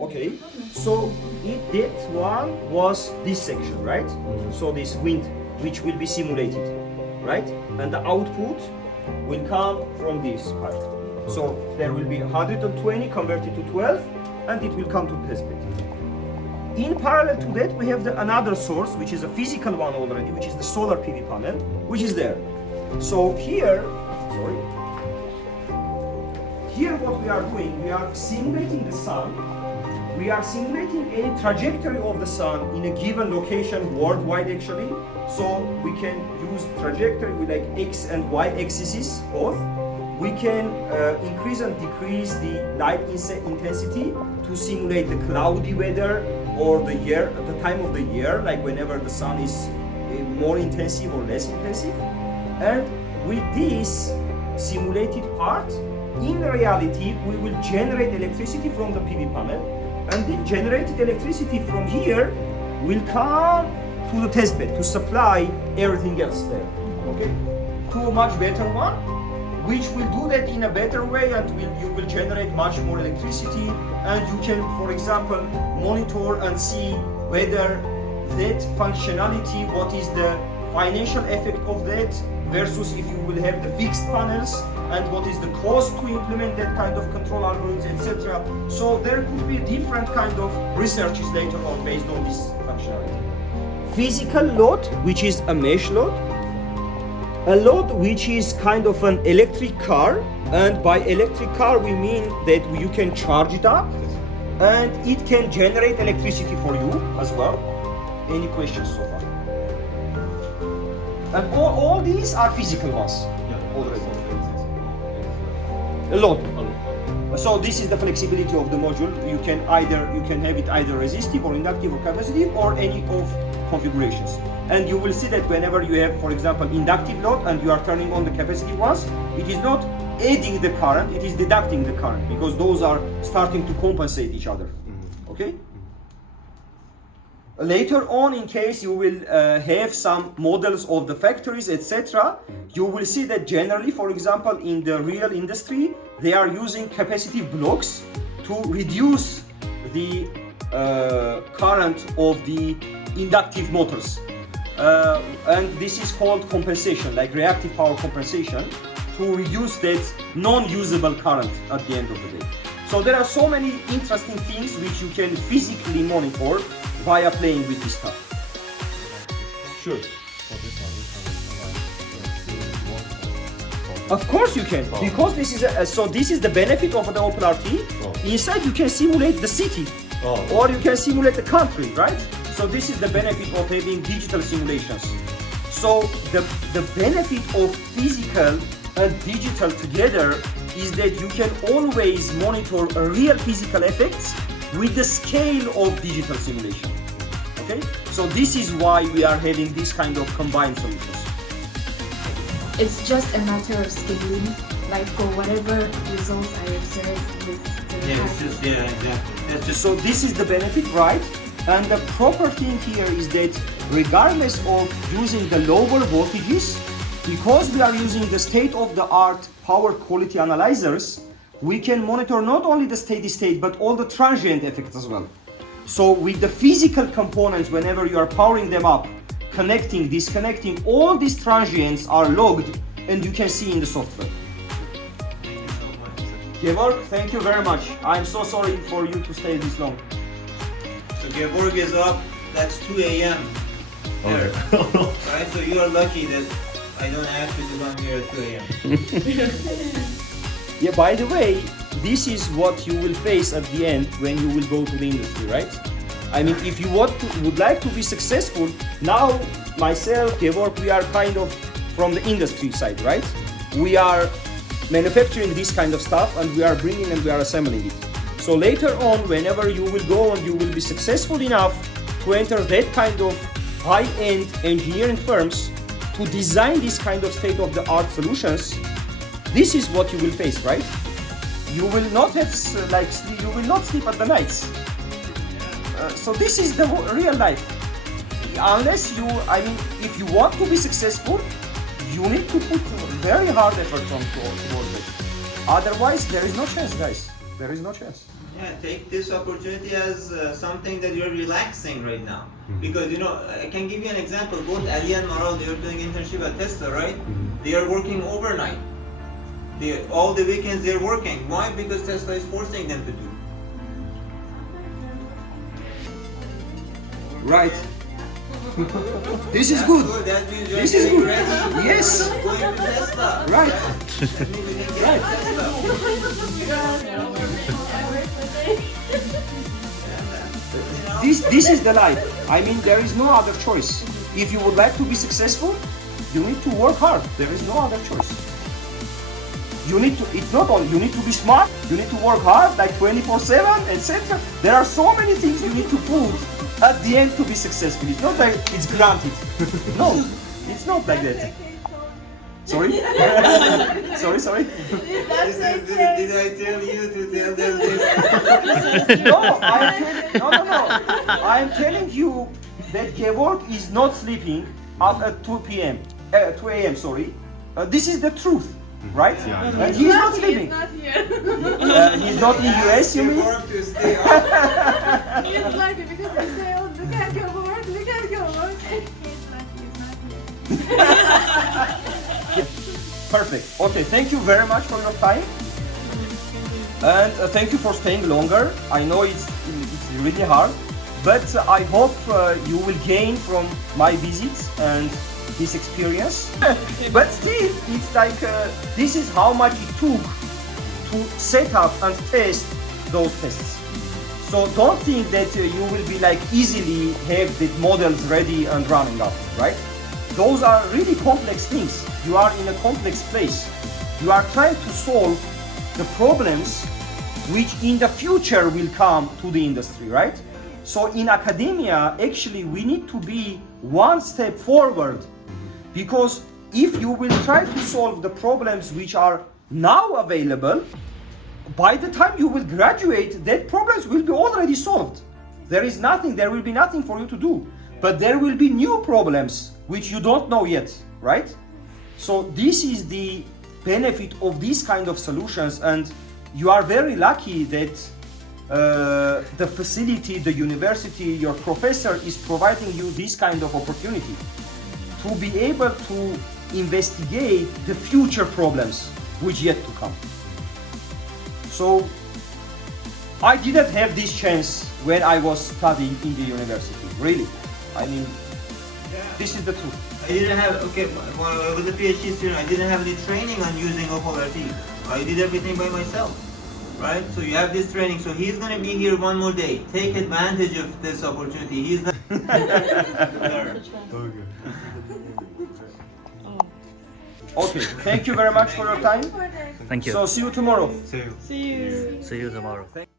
Okay, so that one was this section, right? So this wind, which will be simulated, right? And the output will come from this part. So there will be 120 converted to 12, and it will come to the test bed. In parallel to that, we have another source, which is a physical one already, which is the solar PV panel, which is there. So here what we are doing, we are simulating the sun. We are simulating any trajectory of the sun in a given location worldwide actually. So we can use trajectory with like X and Y axes both. We can increase and decrease the light intensity to simulate the cloudy weather or the time of the year, like whenever the sun is more intensive or less intensive. And with this simulated part, in reality, we will generate electricity from the PV panel, and the generated electricity from here will come to the test bed to supply everything else there. Okay? To a much better one, which will do that in a better way, and you will generate much more electricity, and you can, for example, monitor and see whether that functionality, what is the financial effect of that versus if you will have the fixed panels, and what is the cost to implement that kind of control algorithms, etc. So there could be different kind of researches later on based on this functionality. Physical load, which is a mesh load. A load which is kind of an electric car, and by electric car we mean that you can charge it up and it can generate electricity for you as well. Any questions so far? And all these are physical ones already. A load. So this is the flexibility of the module. You can have it either resistive or inductive or capacitive or any of configurations. And you will see that whenever you have, for example, inductive load and you are turning on the capacitive ones, it is not adding the current, it is deducting the current, because those are starting to compensate each other. Okay? Later on, in case you will have some models of the factories, etc., you will see that generally, for example, in the real industry, they are using capacitive blocks to reduce the current of the inductive motors. And this is called compensation, like reactive power compensation, to reduce that non-usable current at the end of the day. So there are so many interesting things which you can physically monitor via playing with this stuff. Sure. Of course you can, because this is this is the benefit of the OpenRT. Inside you can simulate the city, or you can simulate the country, right? So this is the benefit of having digital simulations. So the benefit of physical and digital together is that you can always monitor real physical effects with the scale of digital simulation. Okay? So this is why we are having this kind of combined solutions. It's just a matter of scaling, like for whatever results I observe with the So this is the benefit, right? And the proper thing here is that regardless of using the lower voltages, because we are using the state-of-the-art power quality analyzers, we can monitor not only the steady state, but all the transient effects as well. So with the physical components, whenever you are powering them up, connecting, disconnecting, all these transients are logged and you can see in the software. Georg, thank you very much. I'm so sorry for you to stay this long. So Georg is up, that's 2 a.m. there, right? So you are lucky that I don't ask you to come here at 2 a.m. Yeah, by the way, this is what you will face at the end when you will go to the industry, right? I mean, if you would like to be successful, now myself, Georg, we are kind of from the industry side, right? We are manufacturing this kind of stuff and we are bringing and we are assembling it. So later on, whenever you will go and you will be successful enough to enter that kind of high-end engineering firms to design this kind of state-of-the-art solutions, this is what you will face, right? You will not have you will not sleep at the nights. So this is the real life. Unless if you want to be successful, you need to put very hard effort towards it. Otherwise, there is no chance, guys. There is no chance. Yeah, take this opportunity as something that you're relaxing right now. Because, you know, I can give you an example. Both Ali and Maral, they are doing internship at Tesla, right? They are working overnight. All the weekends they're working. Why? Because Tesla is forcing them to do. Right. This is good. That means you're This is getting good. ready. Yes. You're going to Tesla. Right. That means you can get Right. Tesla. This is the life. I mean, there is no other choice. If you would like to be successful, you need to work hard. There is no other choice. You need to, it's not only, you need to be smart, you need to work hard, like 24/7, etc. There are so many things you need to put at the end to be successful. It's not like it's granted. No, it's not like that. Sorry? sorry? Did I tell you to tell them this? No, I'm telling you that Georg is not sleeping at 2 p.m. 2 a.m. Sorry. This is the truth, right? Yeah. And he's not sleeping. He's not here. He's not in US, you mean? Work to stay up. He's lucky because we say, oh, look at your work, look at your work. He's lucky he's not here. Perfect. Okay, thank you very much for your time. And thank you for staying longer. I know it's really hard, but I hope you will gain from my visits and this experience. But still, it's like this is how much it took to set up and test those tests. So don't think that you will be like easily have the models ready and running up, right? Those are really complex things. You are in a complex place. You are trying to solve the problems which in the future will come to the industry, right? So in academia, actually, we need to be one step forward, because if you will try to solve the problems which are now available, by the time you will graduate, that problems will be already solved. There will be nothing for you to do. But there will be new problems which you don't know yet, right? So this is the benefit of these kind of solutions, and you are very lucky that the facility, the university, your professor is providing you this kind of opportunity to be able to investigate the future problems which yet to come. So I didn't have this chance when I was studying in the university, really. I mean, this is the truth. I didn't have, okay, when I was a PhD student, I didn't have any training on using OPLRT. I did everything by myself, right? So you have this training, so he's going to be here one more day. Take advantage of this opportunity. He's not Okay, thank you very much for your time. Thank you. So see you tomorrow. See you tomorrow.